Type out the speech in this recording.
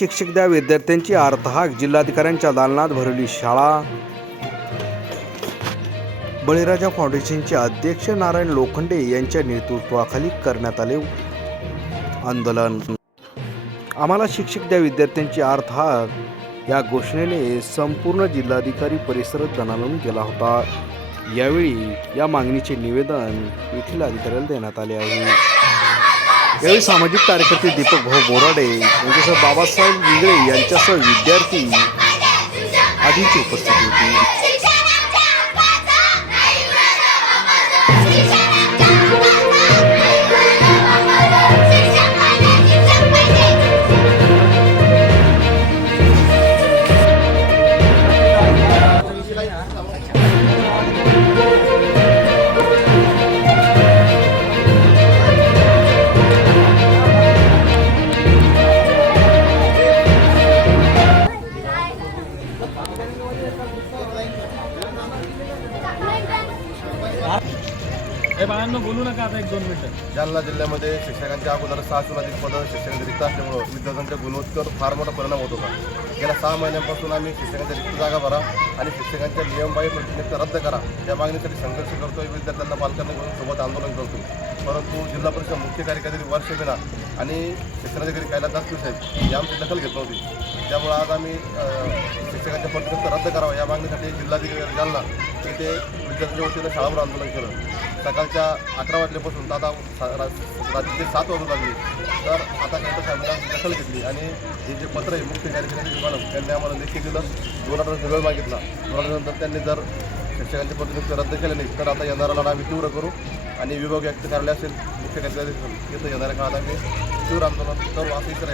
शिक्षक द्या विद्यार्थ्यांची आर्थहाक जिल्हाधिकाऱ्यांच्या दालनात भरवली शाळा. बळीराजा फाउंडेशनचे अध्यक्ष नारायण लोखंडे यांच्या नेतृत्वाखाली करण्यात आले आंदोलन. आम्हाला शिक्षक द्या विद्यार्थ्यांची आर्थहाक या घोषणेने संपूर्ण जिल्हाधिकारी परिसर दणानून गेला होता. यावेळी या मागणीचे निवेदन येथील अधिकाऱ्याला देण्यात आले आहे. यावेळी सामाजिक कार्यकर्ते दीपक भाऊ बोराडे यांच्यासह बाबासाहेब विगळे यांच्यासह विद्यार्थी आदींची उपस्थिती होती. बाळांनो बोलू नका आता एक दोन मिनिटं. जालना जिल्ह्यामध्ये शिक्षकांच्या अगोदर सहा अधिक पदं शिक्षकांच्या रिक्त असल्यामुळं विद्यार्थ्यांच्या गुणवत्तेवर फार मोठा परिणाम होत होता. गेल्या सहा महिन्यांपासून आम्ही शिक्षकांच्या रिक्त जागा भरा आणि शिक्षकांच्या नियमबाह्य प्रतिनिधित्व रद्द करा या मागणीसाठी संघर्ष करतोय विद्यार्थ्यांना पालकांना घेऊन सोबत आंदोलन करतो परंतु जिल्हा परिषद मुख्य कार्यकारी वर्ष बिना आणि शिक्षणाधिकारी कैलास दासपूर साहेब ही आमची दखल घेत नव्हती त्यामुळे आज आम्ही शिक्षकांच्या प्रतिनियुक्त रद्द करावं या मागणीसाठी जिल्हाधिकारी जालना तिथे विद्यार्थ्यांच्या वतीनं शाळावर आंदोलन केलं. सकाळच्या अकरा वाजल्यापासून तर आता रात्रीचे सात वाजू लागले. तर आता काय साहेबांना दखल घेतली आणि हे जे पत्र आहे मुख्य कार्यकारी निर्माण त्यांनी आम्हाला लेखी दिलं. दोन आठवड्याचा वेळ मागितला दोन आठवड्यानंतर त्यांनी जर शिक्षकांचे प्रतिनिधित्व रद्द केले नाही तर आता येणारा लढा आम्ही तीव्र करू आणि विभाग व्यक्त कार्यालय असेल मुख्य कार्यकारी तिथं येणाऱ्या काळात आम्ही तीव्र आंदोलन करू असं इतर